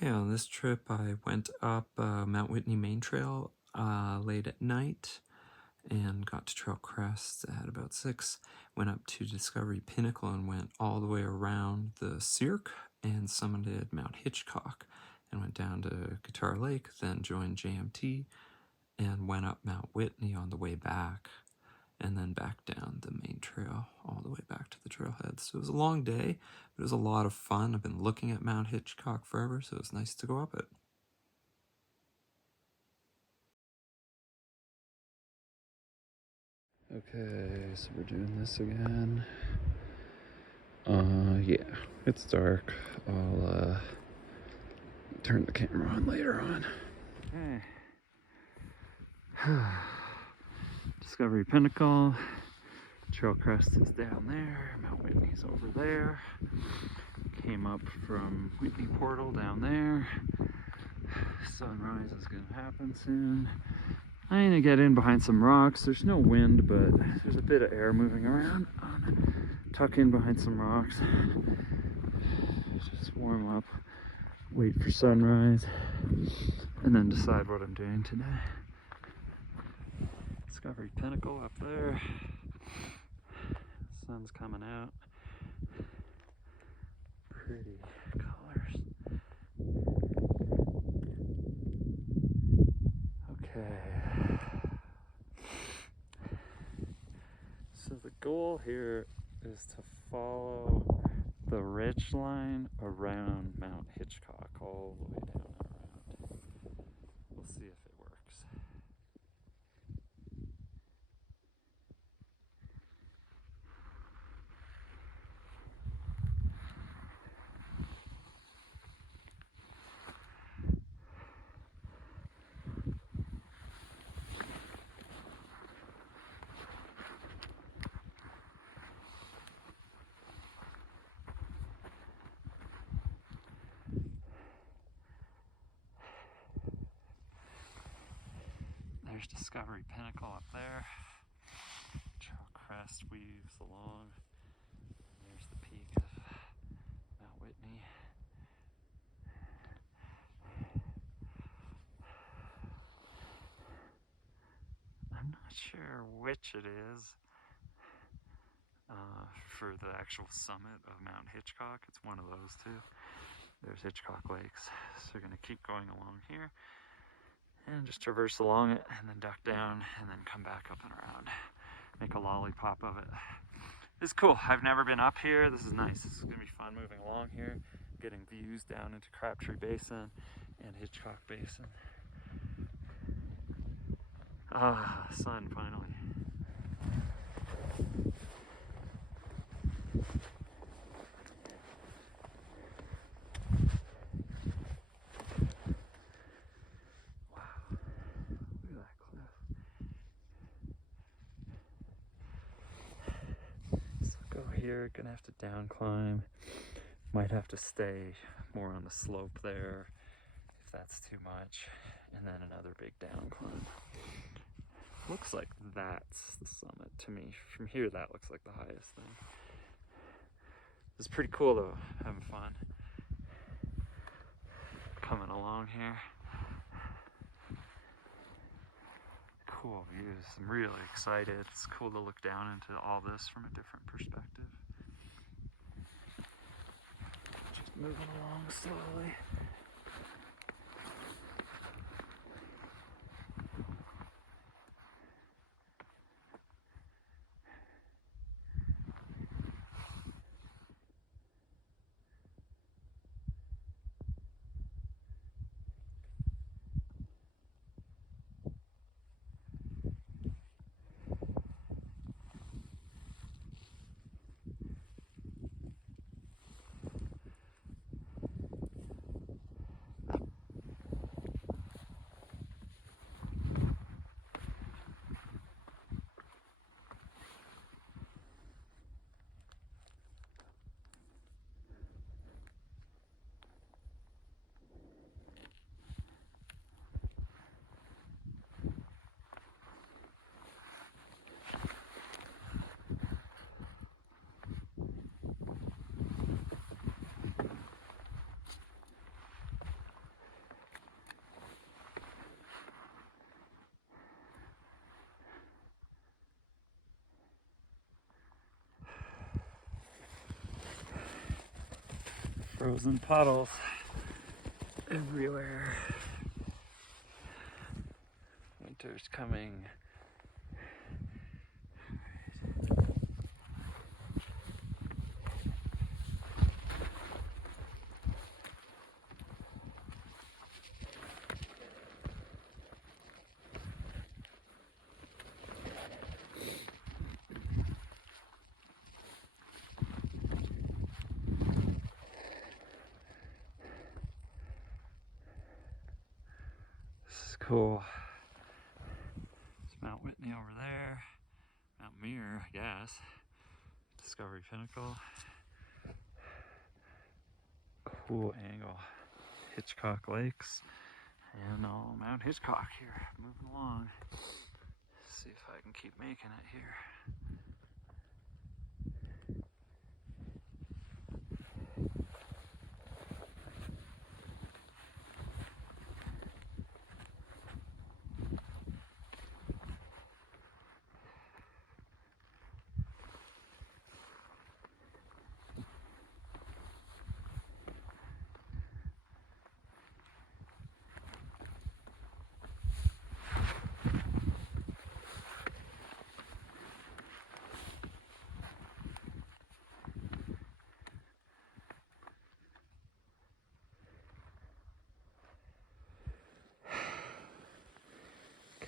Okay, on this trip I went up Mount Whitney main trail late at night and got to Trail Crest at about 6. Went up to Discovery Pinnacle and went all the way around the cirque and summited Mt Hitchcock and went down to Guitar Lake, then joined JMT and went up Mount Whitney on the way back and then back down the main trail all the way back to the trailhead. So it was a long day, but it was a lot of fun. I've been looking at Mount Hitchcock forever, so it was nice to go up it. Okay, so we're doing this again. Yeah, it's dark. I'll turn the camera on later on. Okay. Discovery Pinnacle. Trail Crest is down there. Mount Whitney's over there. Came up from Whitney Portal down there. Sunrise is gonna happen soon. I'm gonna get in behind some rocks. There's no wind, but there's a bit of air moving around. Tuck in behind some rocks. Just warm up, wait for sunrise, and then decide what I'm doing today. Discovery Pinnacle up there. Sun's coming out. Pretty colors. Okay. So the goal here is to follow the ridge line around Mount Hitchcock all the way down and around. We'll see if it works. There's Discovery Pinnacle up there. Trail Crest weaves along. There's the peak of Mount Whitney. I'm not sure which it is for the actual summit of Mount Hitchcock. It's one of those two. There's Hitchcock Lakes. So we're going to keep going along here and just traverse along it and then duck down and then come back up and around. Make a lollipop of it. This is cool. I've never been up here. This is nice. This is going to be fun moving along here, getting views down into Crabtree Basin and Hitchcock Basin. Ah, sun finally. Here, gonna have to down climb. Might have to stay more on the slope there if that's too much, and then another big down climb. Looks like that's the summit to me. From here, that looks like the highest thing. It's pretty cool though, having fun. Coming along here. Cool views. I'm really excited. It's cool to look down into all this from a different perspective. Just moving along slowly. Frozen puddles everywhere. Winter's coming. Cool. There's Mount Whitney over there. Mount Muir, I guess. Discovery Pinnacle. Cool angle. Hitchcock Lakes. And Mount Hitchcock here. Moving along. See if I can keep making it here.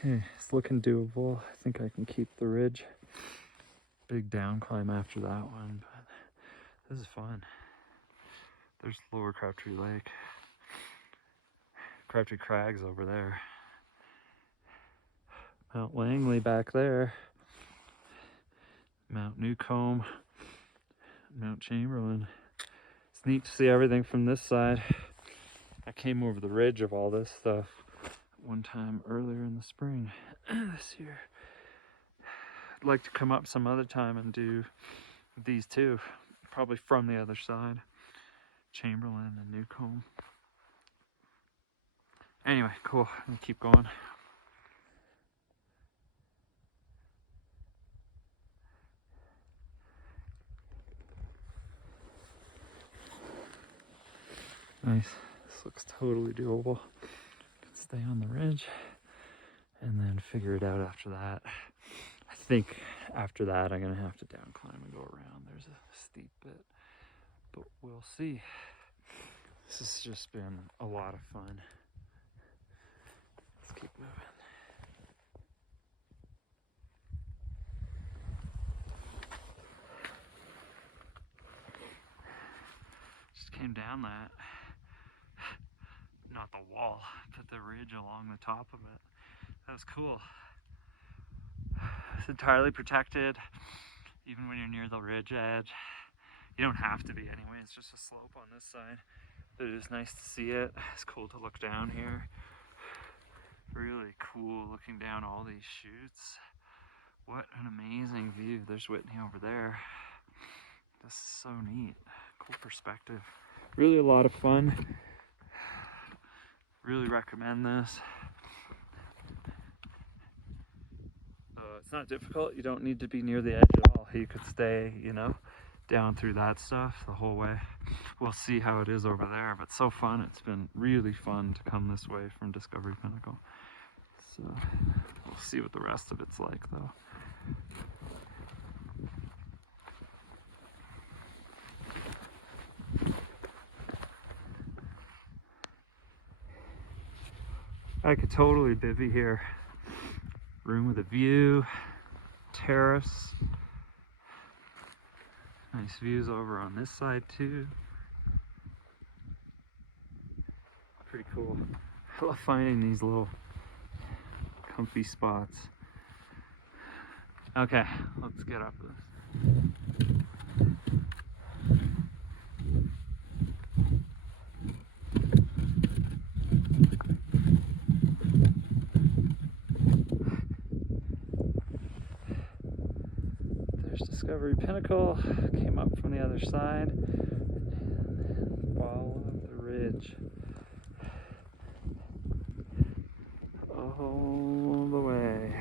Okay, it's looking doable. I think I can keep the ridge. Big down climb after that one, but this is fun. There's Lower Crabtree Lake. Crabtree Crags over there. Mount Langley back there. Mount Newcomb. Mount Chamberlain. It's neat to see everything from this side. I came over the ridge of all this stuff one time earlier in the spring this year. I'd like to come up some other time and do these two, probably from the other side. Chamberlain and Newcomb. Anyway, cool. I'm gonna keep going. Nice. This looks totally doable. Can stay on the ridge and then figure it out after that. I think after that I'm gonna have to down climb and go around. There's a steep bit, but we'll see. This has just been a lot of fun. Let's keep moving. Just came down that, not the wall, but the ridge along the top of it. That was cool. It's entirely protected, even when you're near the ridge edge. You don't have to be anyway, it's just a slope on this side. But it is nice to see it. It's cool to look down here. Really cool looking down all these chutes. What an amazing view. There's Whitney over there. This is so neat. Cool perspective. Really a lot of fun. Really recommend this. It's not difficult. You don't need to be near the edge at all. You could stay, you know, down through that stuff the whole way. We'll see how it is over there, but so fun. It's been really fun to come this way from Discovery Pinnacle. So we'll see what the rest of it's like though. I could totally bivvy here. Room with a view, terrace. Nice views over on this side too. Pretty cool. I love finding these little comfy spots. Okay, let's get up this. There's Discovery Pinnacle. Came up from the other side and then followed the ridge all the way.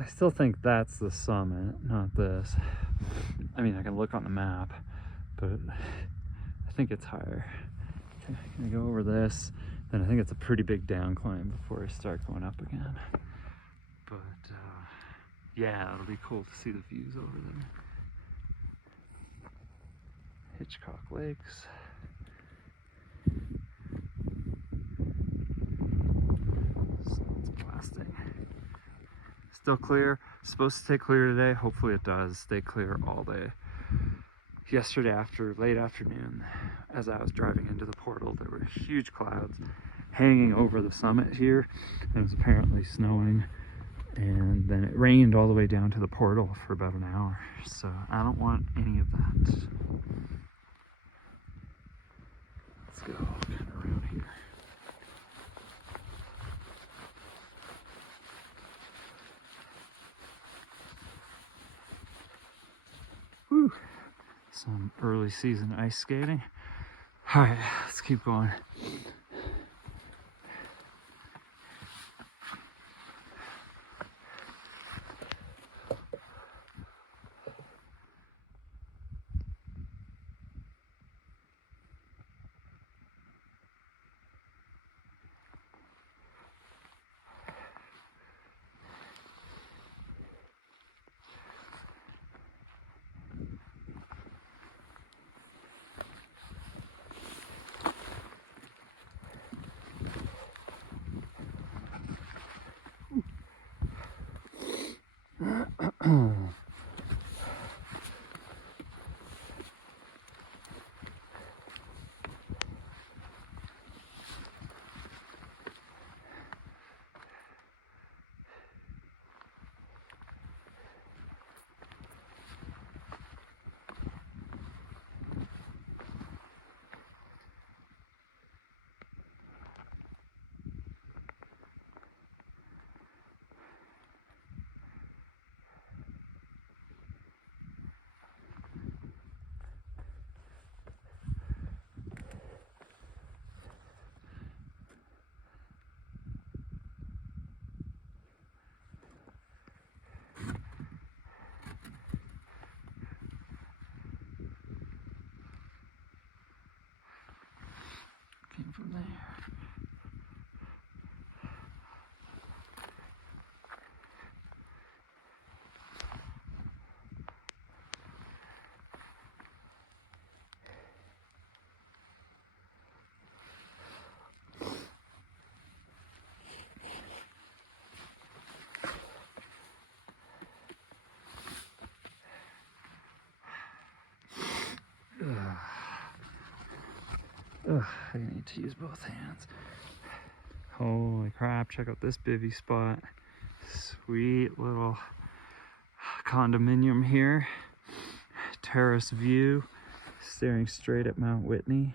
I still think that's the summit, not this. I mean, I can look on the map, but I think it's higher. Okay, I'm gonna go over this, then I think it's a pretty big down climb before I start going up again. But yeah, it'll be cool to see the views over there. Hitchcock Lakes. Sun's blasting. Still clear. Supposed to stay clear today. Hopefully it does stay clear all day. Yesterday late afternoon, as I was driving into the portal, there were huge clouds hanging over the summit here. It was apparently snowing, and then it rained all the way down to the portal for about an hour. So I don't want any of that. Let's go kind of around here. Woo! Some early season ice skating. All right, let's keep going. Came from there. Ugh, I need to use both hands. Holy crap, check out this bivvy spot. Sweet little condominium here. Terrace view, staring straight at Mount Whitney.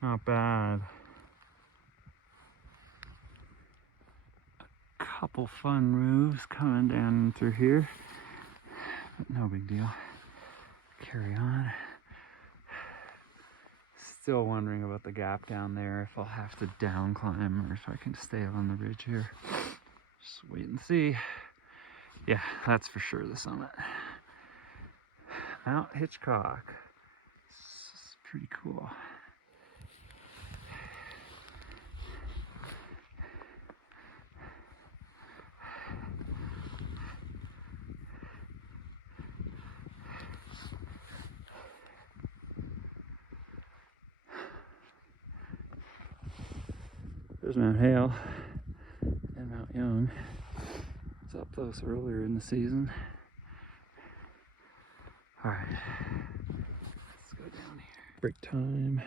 Not bad. A couple fun moves coming down through here, but no big deal. Carry on. Still wondering about the gap down there, if I'll have to down climb or if I can stay on the ridge here. Just wait and see. Yeah, that's for sure the summit. Mount Hitchcock. It's pretty cool. There's Mount Hale and Mount Young. It's up those earlier in the season. All right, let's go down here. Break time.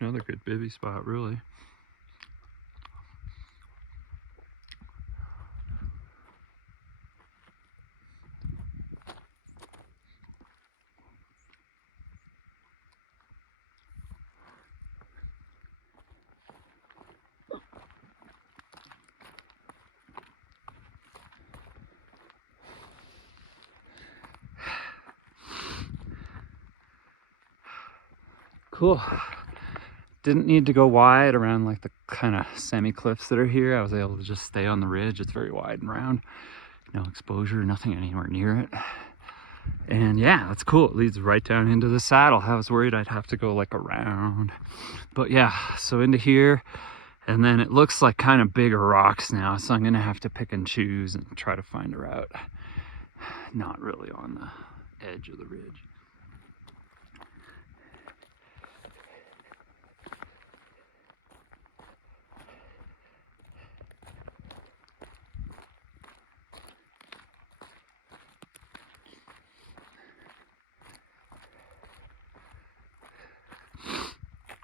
Another good bivvy spot, really. Cool. Didn't need to go wide around like the kind of semi-cliffs that are here. I was able to just stay on the ridge. It's very wide and round. No exposure, nothing anywhere near it. And yeah, that's cool. It leads right down into the saddle. I was worried I'd have to go like around. But yeah, so into here. And then it looks like kind of bigger rocks now. So I'm gonna have to pick and choose and try to find a route. Not really on the edge of the ridge.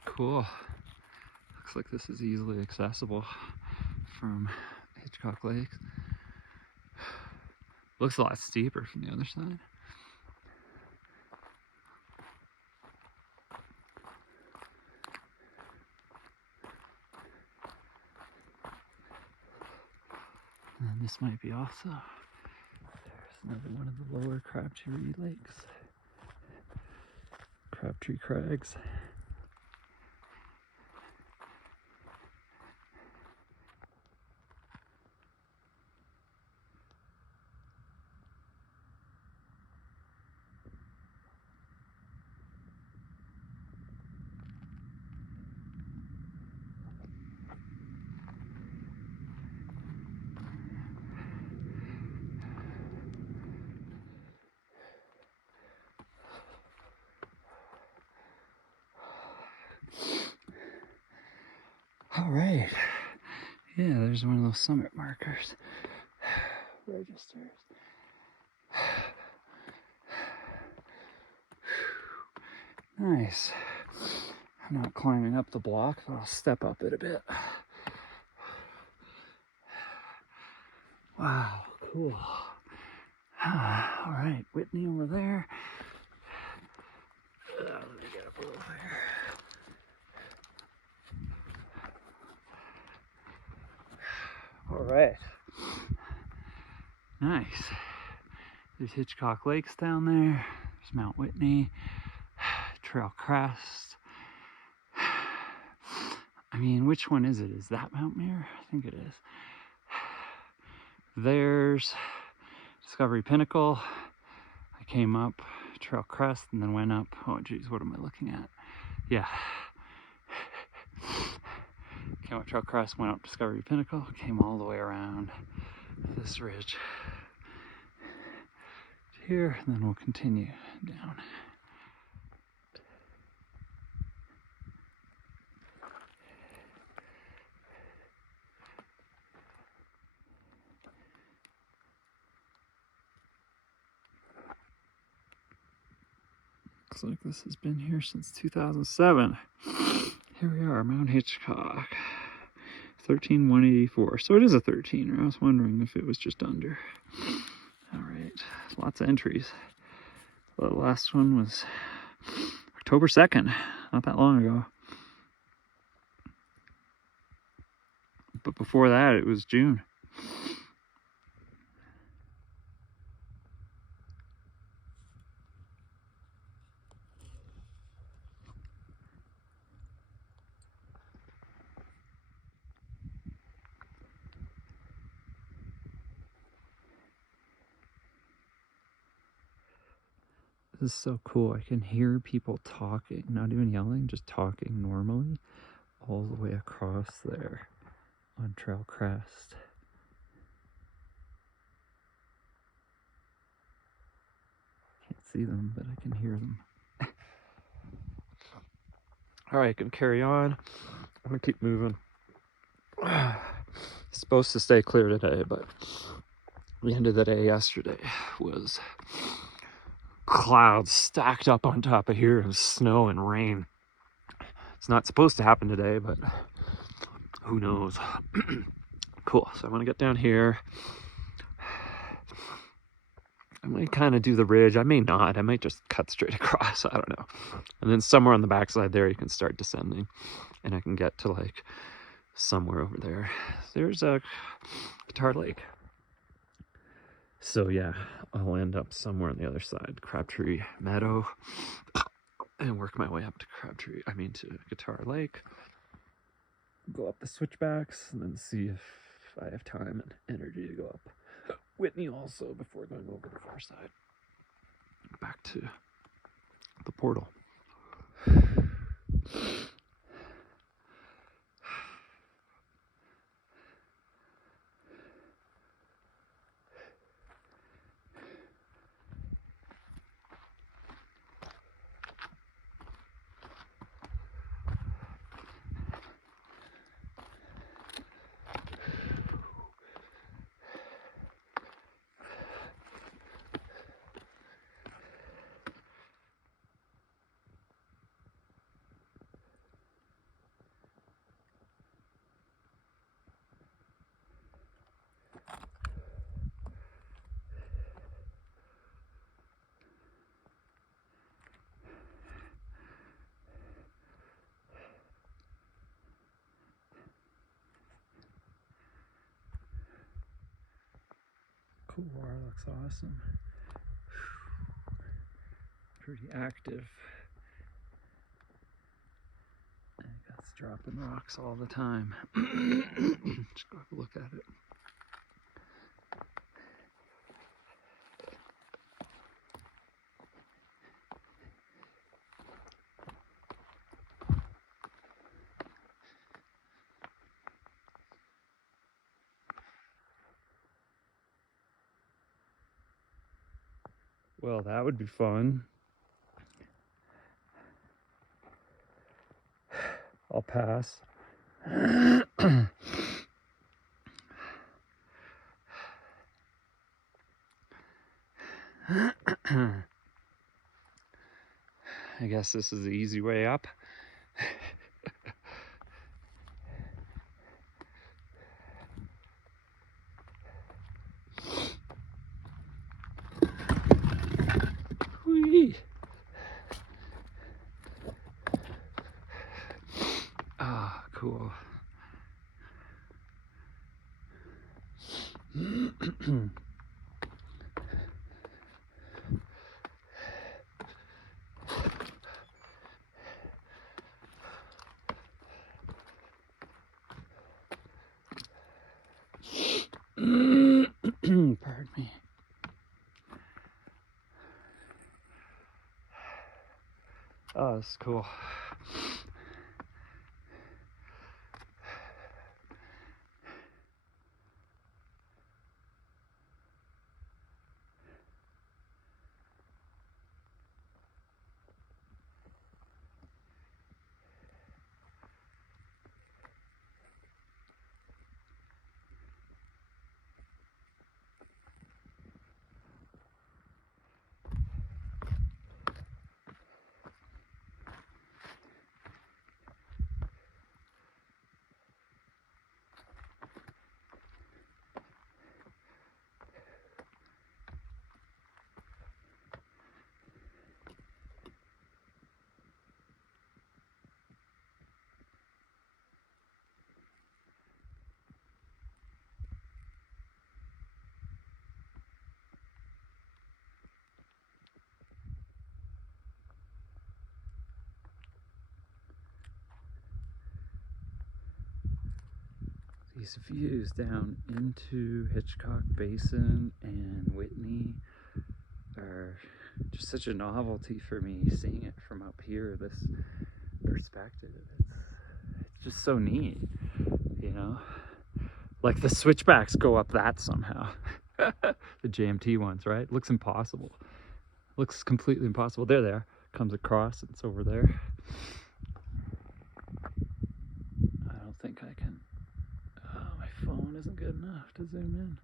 Cool. Looks like this is easily accessible from Hitchcock Lake. Looks a lot steeper from the other side. And this might be also, there's another one of the lower Crabtree lakes. Crabtree Crags. All right. Yeah, there's one of those summit markers. Registers. Nice. I'm not climbing up the block, but I'll step up it a bit. Wow, cool. All right, Whitney over there. Let me get up a little higher. All right. Nice. There's Hitchcock Lakes down there. There's Mount Whitney. Trail Crest. I mean, which one is it? Is that Mount Muir? I think it is. There's Discovery Pinnacle. I came up Trail Crest and then went up. Oh geez, what am I looking at? Yeah. Came up Trail Crest, went up Discovery Pinnacle, came all the way around this ridge to here, and then we'll continue down. Looks like this has been here since 2007. Here we are, Mount Hitchcock. 13,184. So it is a 13. I was wondering if it was just under. All right, lots of entries. Well, the last one was October 2nd, not that long ago. But before that, it was June. This is so cool. I can hear people talking, not even yelling, just talking normally, all the way across there on Trail Crest. Can't see them, but I can hear them. All right, gonna carry on. I'm gonna keep moving. It's supposed to stay clear today, but the end of the day yesterday was clouds stacked up on top of here and snow and rain. It's not supposed to happen today, but who knows. Cool. So I'm gonna get down here. I might kind of do the ridge. I may not. I might just cut straight across. I don't know. And then somewhere on the backside there you can start descending, and I can get to like somewhere over there. There's a Guitar Lake. So yeah, I'll end up somewhere on the other side. Crabtree Meadow. and work my way up to to Guitar Lake. Go up the switchbacks and then see if I have time and energy to go up Whitney also before going over the far side. Back to the portal. Cool, looks awesome. Pretty active. I got dropping rocks all the time. Just go have a look at it. Well, that would be fun. I'll pass. I guess this is the easy way up. Whee! Ah, cool. Pardon me. Oh, this is cool. These views down into Hitchcock Basin and Whitney are just such a novelty for me, seeing it from up here, this perspective. It's just so neat, you know? Like the switchbacks go up that somehow. The JMT ones, right? Looks impossible. Looks completely impossible. There. Comes across, it's over there. I don't think I can. Oh, my phone isn't good enough to zoom in.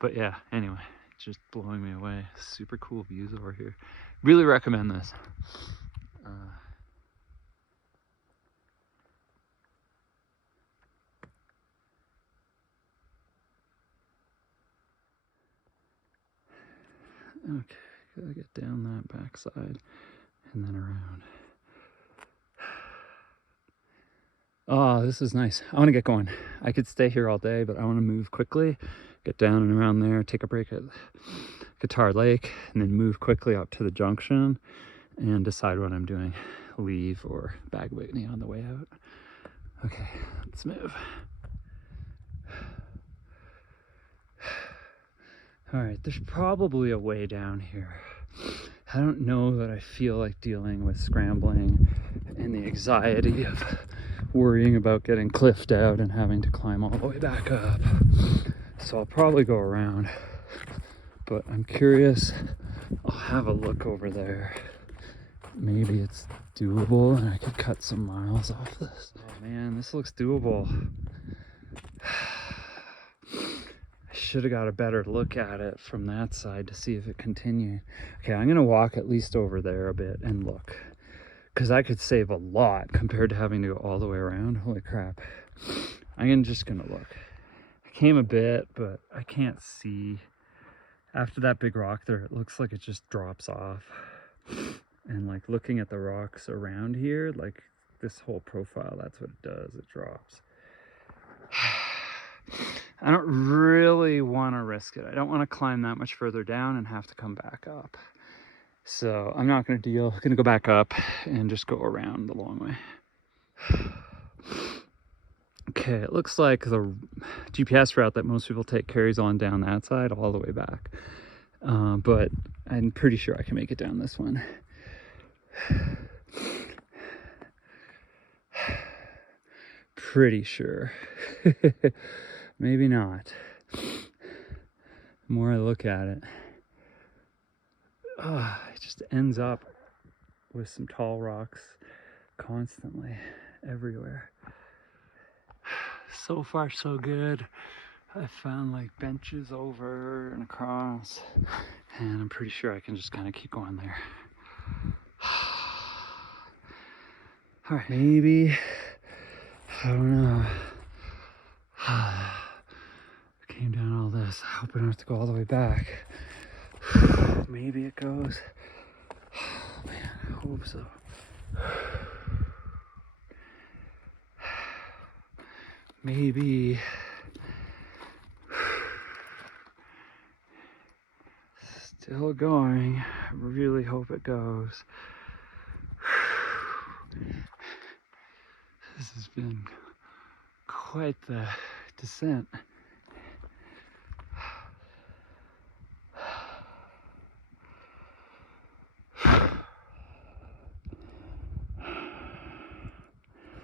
But yeah, anyway, just blowing me away. Super cool views over here. Really recommend this. Okay, gotta get down that backside and then around. Oh, this is nice. I want to get going. I could stay here all day, but I want to move quickly, get down and around there, take a break at Guitar Lake and then move quickly up to the junction and decide what I'm doing. Leave or bag Whitney on the way out. Okay, let's move. All right, there's probably a way down here. I don't know that I feel like dealing with scrambling and the anxiety of worrying about getting cliffed out and having to climb all the way back up. So I'll probably go around, but I'm curious. I'll have a look over there. Maybe it's doable and I could cut some miles off this. Oh man, this looks doable. I should have got a better look at it from that side to see if it continued. Okay, I'm gonna walk at least over there a bit and look, because I could save a lot compared to having to go all the way around. Holy crap. I'm just gonna look. I came a bit, but I can't see. After that big rock there, it looks like it just drops off. And like looking at the rocks around here, like this whole profile, that's what it does, it drops. I don't really want to risk it. I don't want to climb that much further down and have to come back up. So I'm not going to deal. I'm going to go back up and just go around the long way. Okay, it looks like the GPS route that most people take carries on down that side all the way back. But I'm pretty sure I can make it down this one. Pretty sure. Maybe not. The more I look at it, it just ends up with some tall rocks constantly everywhere. So far so good. I found like benches over and across, and I'm pretty sure I can just kind of keep going there. All right, maybe, I don't know. Came down all this. I hope I don't have to go all the way back. Maybe it goes. Oh man, I hope so. Maybe. Still going. I really hope it goes. This has been quite the descent.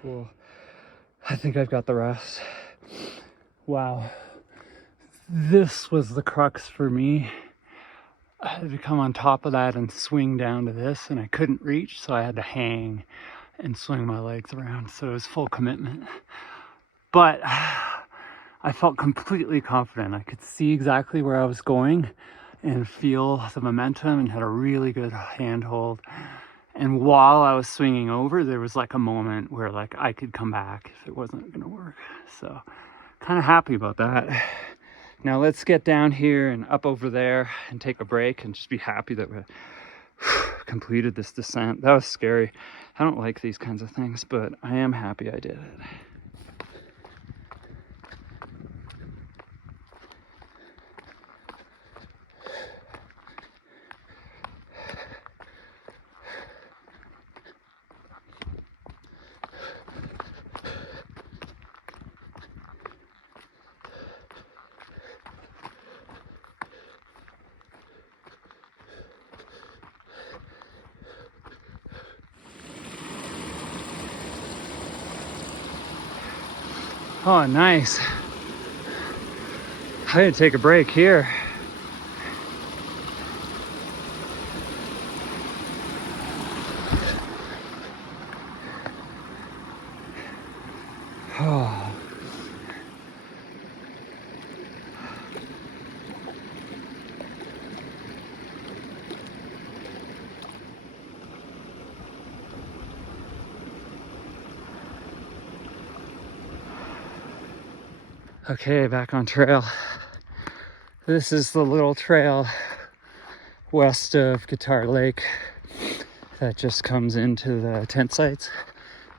Cool. I think I've got the rest. Wow. This was the crux for me. I had to come on top of that and swing down to this, and I couldn't reach, so I had to hang and swing my legs around. So it was full commitment. But I felt completely confident. I could see exactly where I was going and feel the momentum and had a really good handhold. And while I was swinging over, there was like a moment where like I could come back if it wasn't gonna work. So kind of happy about that. Now let's get down here and up over there and take a break and just be happy that we completed this descent. That was scary. I don't like these kinds of things, but I am happy I did it. Oh, nice. I had to take a break here. Oh. Okay, back on trail. This is the little trail west of Guitar Lake that just comes into the tent sites.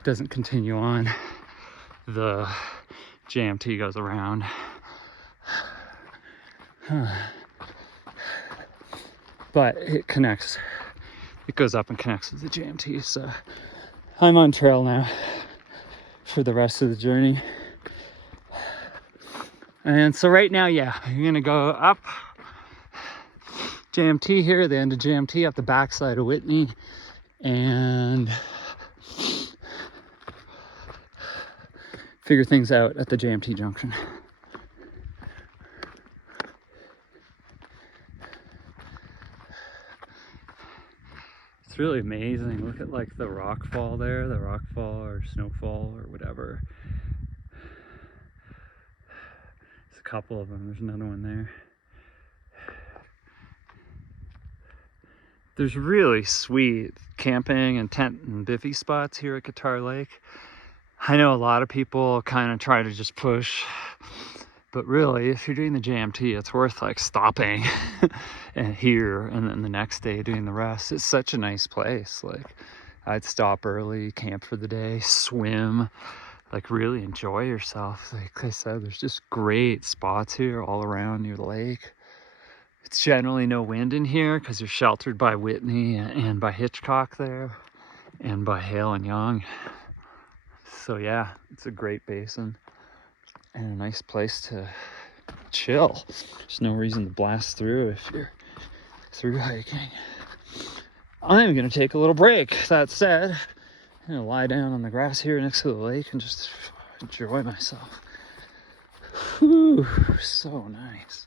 Doesn't continue on. The JMT goes around. but it connects. It goes up and connects with the JMT. So I'm on trail now for the rest of the journey. And so right now, yeah, I'm gonna go up JMT here, the end of JMT, up the backside of Whitney, and figure things out at the JMT junction. It's really amazing. Look at like the rock fall there, the rock fall or snowfall or whatever. There's a couple of them. There's another one there. There's really sweet camping and tent and bivvy spots here at Guitar Lake. I know a lot of people kind of try to just push, but really if you're doing the JMT, it's worth like stopping and here and then the next day doing the rest. It's such a nice place. Like I'd stop early, camp for the day, swim, like really enjoy yourself. Like I said, there's just great spots here all around near the lake. It's generally no wind in here because you're sheltered by Whitney and by Hitchcock there and by Hale and Young. So yeah, it's a great basin and a nice place to chill. There's no reason to blast through if you're through hiking. I'm gonna take a little break. That said, I'm gonna lie down on the grass here next to the lake and just enjoy myself. Whew, so nice.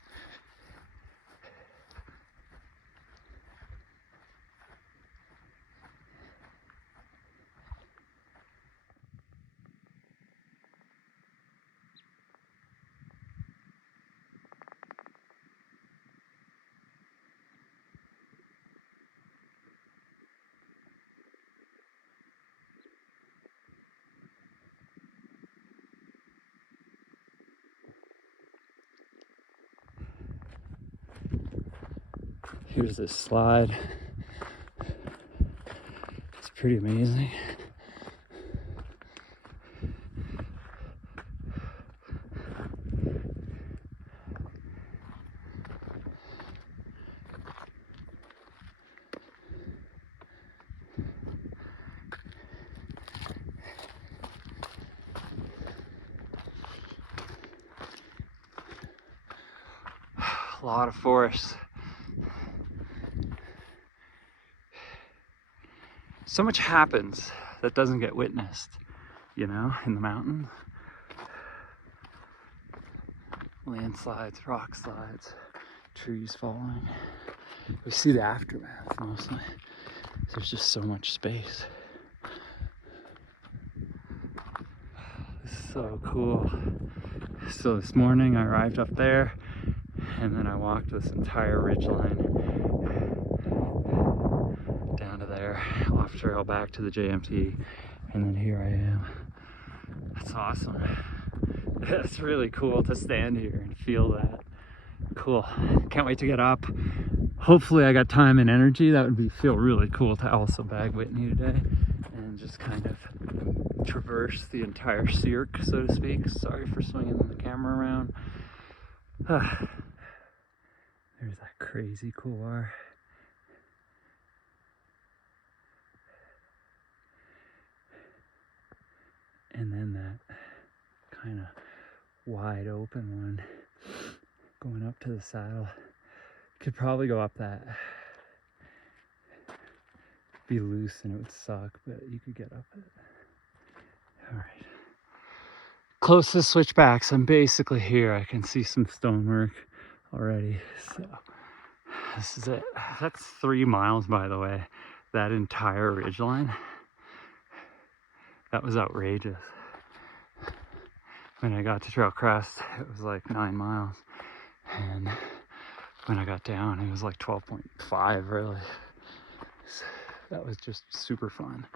Here's this slide. It's pretty amazing. A lot of forest. So much happens that doesn't get witnessed, you know, in the mountains. Landslides, rock slides, trees falling. We see the aftermath mostly. There's just so much space. This is so cool. So this morning I arrived up there and then I walked this entire ridgeline down to there, off trail back to the JMT, and then here I am. That's awesome. It's really cool to stand here and feel that. Cool. Can't wait to get up. Hopefully I got time and energy. That would feel really cool to also bag Whitney today and just kind of traverse the entire cirque, so to speak. Sorry for swinging the camera around. There's that crazy couloir. And then that kind of wide open one going up to the saddle. Could probably go up that. Be loose and it would suck, but you could get up it. All right. Close to switchbacks. I'm basically here. I can see some stonework already. So this is it. That's 3 miles, by the way. That entire ridgeline. That was outrageous. When I got to Trail Crest, it was like 9 miles. And when I got down, it was like 12.5, really. So that was just super fun.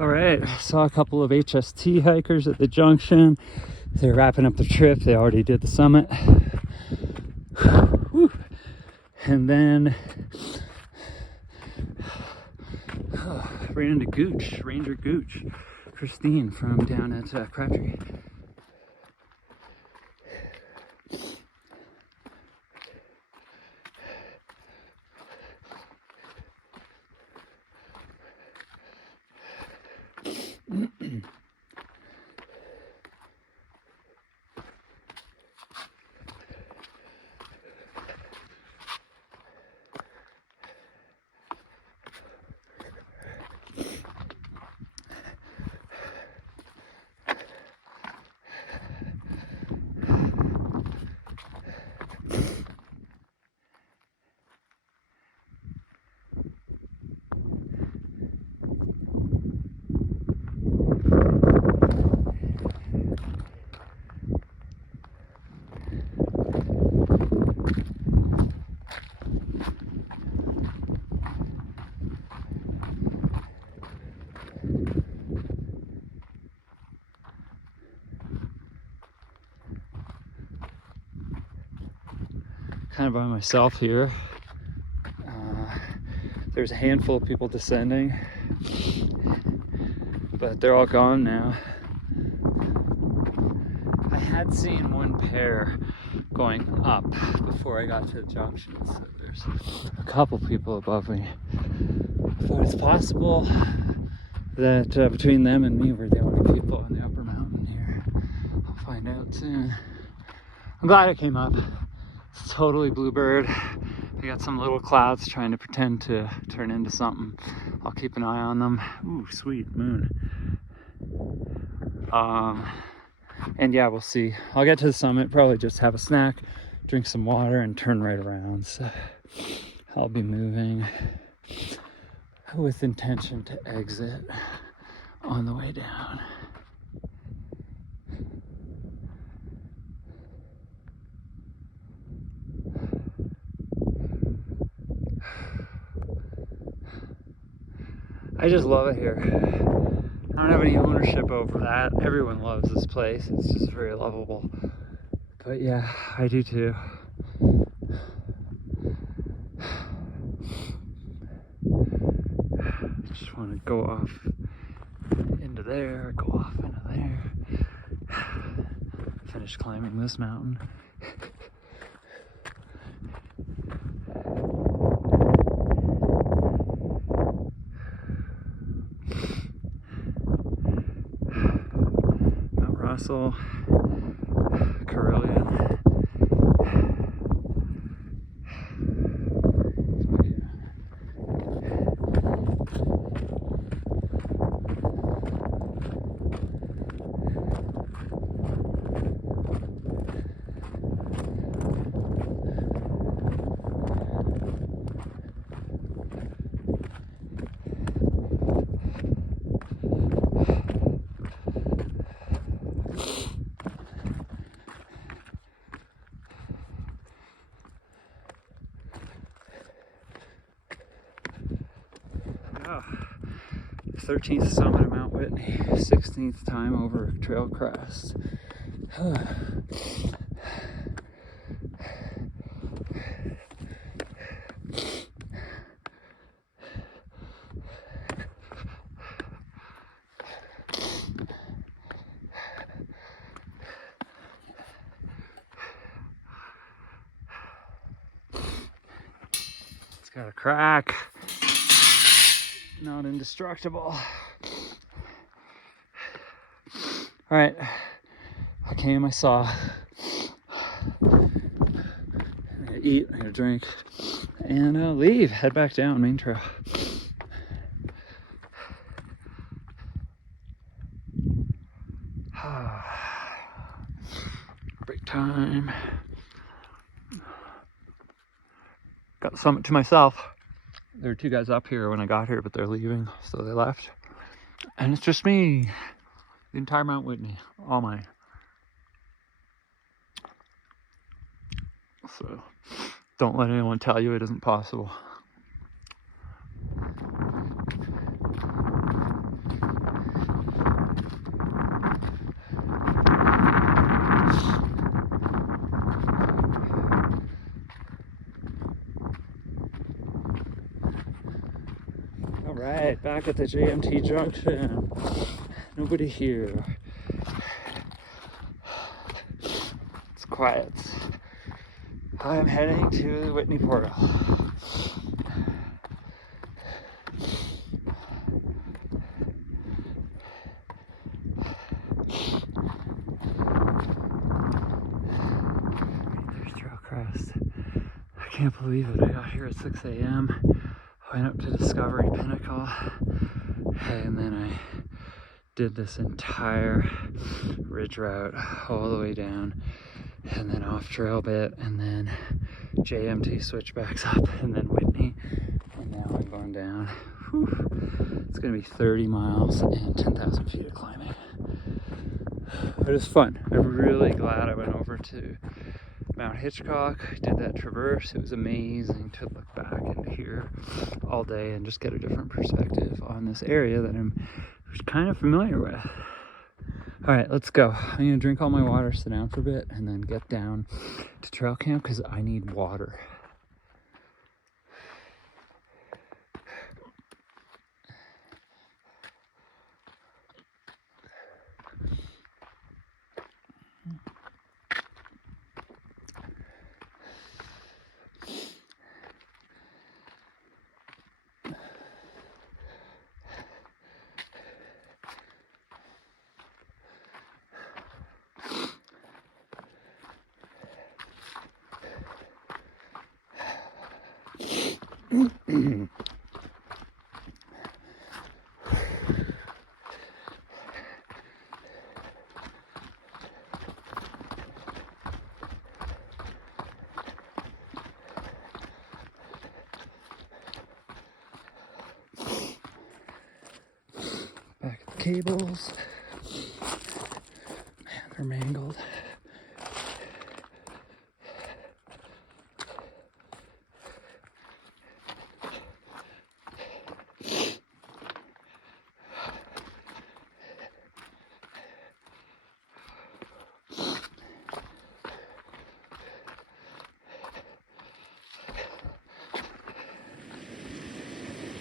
All right, I saw a couple of HST hikers at the junction. They're wrapping up the trip. They already did the summit. Whew. And then ran into Gooch, Ranger Gooch, Christine from down at Crabtree. Kind of by myself here. There's a handful of people descending, but they're all gone now. I had seen one pair going up before I got to the junction, so there's a couple people above me. But it's possible that between them and me, we're the only people in the upper mountain here. I'll find out soon. I'm glad I came up. It's totally bluebird. I got some little clouds trying to pretend to turn into something. I'll keep an eye on them. Ooh, sweet moon. And yeah, we'll see. I'll get to the summit, probably just have a snack, drink some water, and turn right around. So I'll be moving with intention to exit on the way down. I just love it here. I don't have any ownership over that. Everyone loves this place. It's just very lovable. But yeah, I do too. Just want to go off into there, go off into there. Finish climbing this mountain. Russell, Carillion. Oh, 13th summit of Mount Whitney, 16th time over Trail Crest. It's got a crack. Not indestructible. All right, I came, I saw. I'm gonna eat, I'm gonna drink, and leave, head back down main trail. Break time. Got the summit to myself. There were two guys up here when I got here, but they're leaving, so they left. And it's just me. The entire Mount Whitney, all mine. So, don't let anyone tell you it isn't possible. back at the JMT junction. Nobody here. It's quiet. I'm heading to the Whitney portal. There's Trail Crest. I can't believe it. I got here at 6 a.m. Went up to Discovery Pinnacle, and then I did this entire ridge route all the way down, and then off trail bit, and then JMT switchbacks up, and then Whitney, and now I'm going down. Whew. It's gonna be 30 miles and 10,000 feet of climbing. But it was fun. I'm really glad I went over to Mt Hitchcock, did that traverse. It was amazing to look back and here all day and just get a different perspective on this area that I'm kind of familiar with. All right, let's go. I'm gonna drink all my water, sit down for a bit, and then get down to trail camp because I need water. Back at the cables. Man, they're mangled.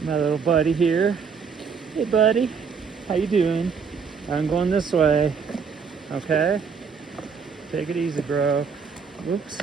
My little buddy here. Hey buddy, how you doing? I'm going this way. Okay? Take it easy, bro. Whoops.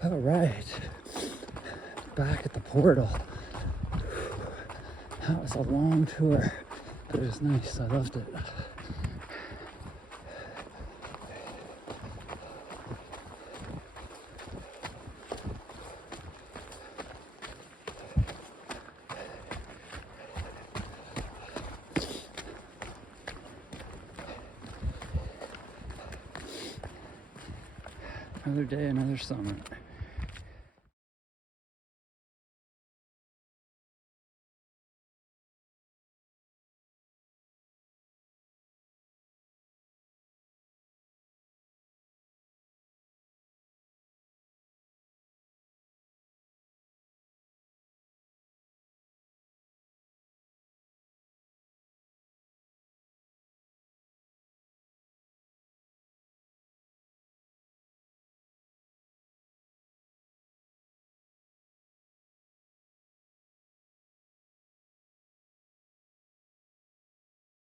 All right, back at the portal. That was a long tour, but it was nice. I loved it. Another day, another summit.